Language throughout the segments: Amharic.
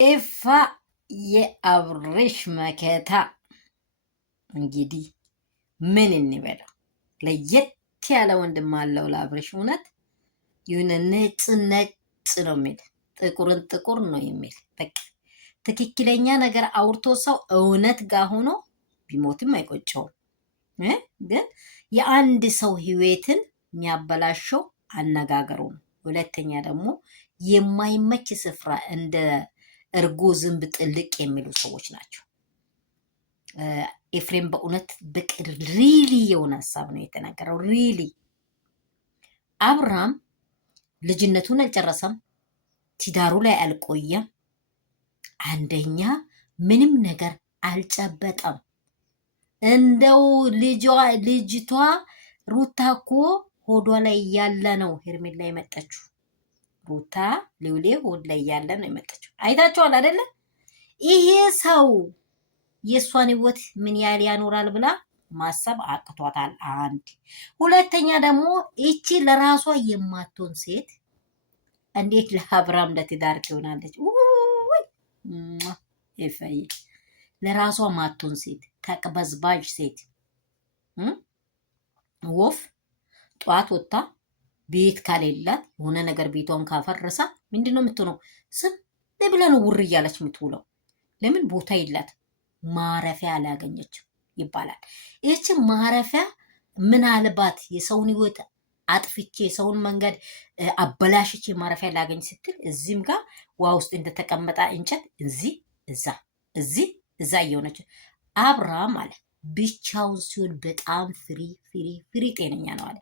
ኤፋ የአብሬሽ መከታ እንግዲህ ምን እንበለው? ለየት ያለ ወንድም አለው ለአብሬሽ። እውነት የሆነ ነጭ ነው የሚል ጥቁርን ጥቁር ነው የሚል በቃ ትክክለኛ ነገር አውርቶ ሰው እውነት ጋር ሆኖ ቢሞትም አይቆጨውም። ግን የአንድ ሰው ህይወትን የሚያበላሸው አነጋገሩ ነው። ሁለተኛ ደግሞ የማይመች ስፍራ እንደ እርጎ ዝንብ ጥልቅ የሚሉ ሰዎች ናቸው። ኤፍሬም በእውነት በቅር ሪሊ የሆነ ሀሳብ ነው የተናገረው። ሪሊ አብርሃም ልጅነቱን አልጨረሰም፣ ትዳሩ ላይ አልቆየም፣ አንደኛ ምንም ነገር አልጨበጠም። እንደው ልጅቷ ሩታ እኮ ሆዷ ላይ እያለ ነው ሄርሜላ የመጣችው። ሩታ ሊውሌ ሆድ ላይ እያለ ነው የመጣችው። አይታችኋል አይደለ? ይሄ ሰው የእሷን ህይወት ምን ያህል ያኖራል ብላ ማሰብ አቅቷታል። አንድ ሁለተኛ ደግሞ ይቺ ለራሷ የማትሆን ሴት እንዴት ለአብርሃም ለትዳር ትሆናለች? ይፈይ ለራሷ ማትሆን ሴት ተቅበዝባዥ ሴት ወፍ ጧት ወጣ ቤት ካሌላት የሆነ ነገር ቤቷን ካፈረሳ ምንድነው የምትሆነው? ዝም ብላ ነው ውር እያለች የምትውለው። ለምን ቦታ የላት ማረፊያ አላገኘችም ይባላል። ይህች ማረፊያ ምናልባት የሰውን ህይወት አጥፍቼ የሰውን መንገድ አበላሽቼ ማረፊያ ላገኝ ስትል እዚህም ጋር ውሃ ውስጥ እንደተቀመጠ እንጨት እዚህ እዛ እየሆነች አብርሃም አለ ብቻውን ሲሆን በጣም ፍሪ ጤነኛ ነው አለ።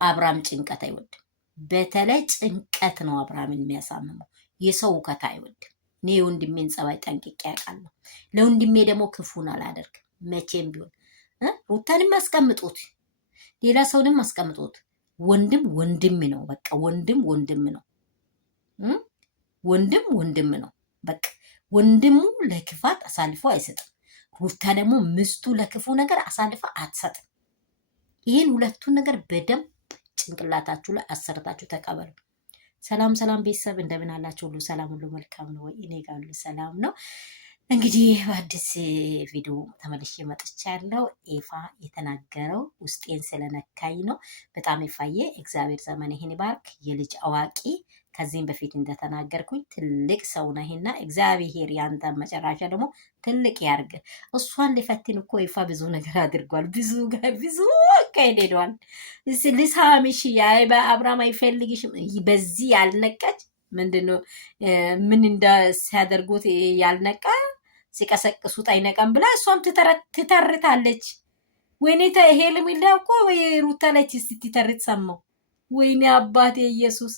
አብርሃም ጭንቀት አይወድም። በተለይ ጭንቀት ነው አብርሃምን የሚያሳምመው። የሰው ውከታ አይወድም። እኔ የወንድሜን ጸባይ ጠንቅቄ ያውቃለሁ። ለወንድሜ ደግሞ ክፉን አላደርግም መቼም ቢሆን። ሩታንም አስቀምጡት፣ ሌላ ሰውንም አስቀምጡት። ወንድም ነው በቃ። ወንድም ነው። ወንድም ነው በቃ። ወንድሙ ለክፋት አሳልፎ አይሰጥም። ሩታ ደግሞ ምስቱ ለክፉ ነገር አሳልፋ አትሰጥም። ይህን ሁለቱን ነገር በደንብ ጭንቅላታችሁ ላይ አሰርታችሁ ተቀበሉ። ሰላም ቤተሰብ እንደምን አላችሁ? ሁሉ ሰላም፣ ሁሉ መልካም ነው ወይ? እኔ ጋር ሁሉ ሰላም ነው። እንግዲህ በአዲስ ቪዲዮ ተመልሼ መጥቻለሁ። ኤፋ የተናገረው ውስጤን ስለነካኝ ነው። በጣም ኤፋዬ እግዚአብሔር ዘመን ይህን ባርክ። የልጅ አዋቂ ከዚህም በፊት እንደተናገርኩኝ ትልቅ ሰው ነህና እግዚአብሔር ያንተ መጨረሻ ደግሞ ትልቅ ያርግ። እሷን ሊፈትን እኮ ኤፋ ብዙ ነገር አድርጓል። ብዙ አካሄድ ሄደዋል። ልሳምሽ በአብርሃም አይፈልግሽም በዚህ ያልነቀች ምንድነው ምን ሲያደርጉት ያልነቃ ሲቀሰቅሱት አይነቃም ብላ እሷም ትተርታለች። ወይኔ ይሄ ልሚላ እኮ ወይ ሩታ ላይ ትተርት ሰማው። ወይኔ አባቴ ኢየሱስ።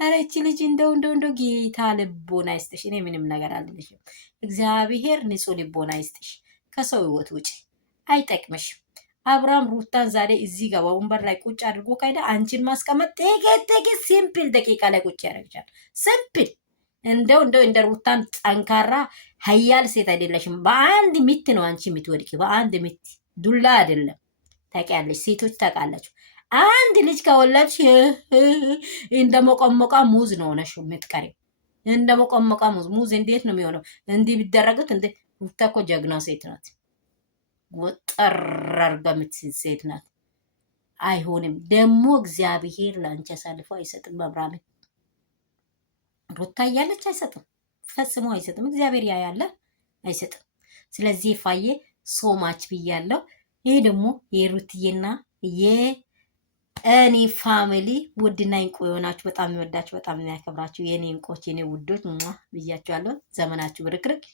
ኧረ ይህች ልጅ እንደው ጌታ ልቦና ይስጥሽ። እኔ ምንም ነገር አልልሽም። እግዚአብሔር ንጹህ ልቦና ይስጥሽ። ከሰው ህይወት ውጪ አይጠቅምሽም። አብርሃም ሩታን ዛሬ እዚህ ጋር ወንበር ላይ ቁጭ አድርጎ ካይዳ አንቺን ማስቀመጥ ጥቂት ሲምፕል ደቂቃ ላይ ቁጭ ያደርግሻል። ሲምፕል እንደው እንደ ሩታን ጠንካራ ሀያል ሴት አይደለሽም። በአንድ ሚት ነው አንቺ የምትወድቂ፣ በአንድ ሚት ዱላ አይደለም። ታውቂያለሽ፣ ሴቶች ታውቃላችሁ። አንድ ልጅ ከወለድሽ እንደ ሞቆሞቃ ሙዝ ነው ሆነሽ የምትቀሪው። እንደ ሞቆሞቃ ሙዝ እንዴት ነው የሚሆነው? እንዲህ ቢደረጉት እንደ ሩታ እኮ ጀግና ሴት ናት። ወጠር አርጋ የምትይዝ ሴት ናት። አይሆንም ደግሞ እግዚአብሔር ለአንቺ አሳልፎ አይሰጥም። አብርሃም ሩታ እያለች አይሰጥም፣ ፈጽሞ አይሰጥም። እግዚአብሔር ያያለ አይሰጥም። ስለዚህ ፋዬ ሶማች ብያለሁ። ይሄ ደግሞ የሩትዬና የእኔ ፋሚሊ ውድና እንቁ የሆናችሁ በጣም የሚወዳችሁ በጣም የሚያከብራችሁ የእኔ እንቆች የኔ ውዶች ብያችኋለሁ። ዘመናችሁ ብርክርክ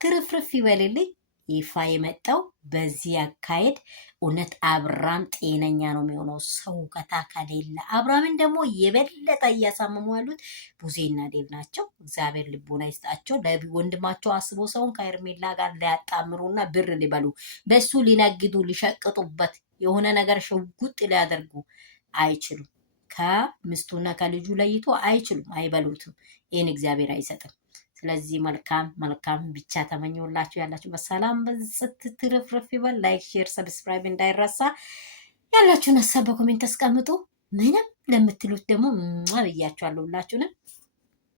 ትርፍርፍ ይበልልኝ። ይፋ የመጣው በዚህ አካሄድ እውነት አብርሃም ጤነኛ ነው የሚሆነው ሰው ከታ ከሌለ። አብርሃምን ደግሞ የበለጠ እያሳመሙ ያሉት ቡዜና ዴቭ ናቸው። እግዚአብሔር ልቦና ይስጣቸው። ለወንድማቸው አስቦ ሰውን ከሄርሜላ ጋር ሊያጣምሩና ብር ሊበሉ በሱ ሊነግዱ ሊሸቅጡበት የሆነ ነገር ሽጉጥ ሊያደርጉ አይችሉም። ከምስቱና ከልጁ ለይቶ አይችሉም፣ አይበሉትም። ይህን እግዚአብሔር አይሰጥም። ስለዚህ መልካም ብቻ ተመኘውላችሁ። ያላችሁ በሰላም በጽት ትርፍርፍ ይበል። ላይክ፣ ሼር፣ ሰብስክራይብ እንዳይረሳ። ያላችሁን ሀሳብ በኮሜንት አስቀምጡ። ምንም ለምትሉት ደግሞ ብያችኋለሁ ሁላችሁንም።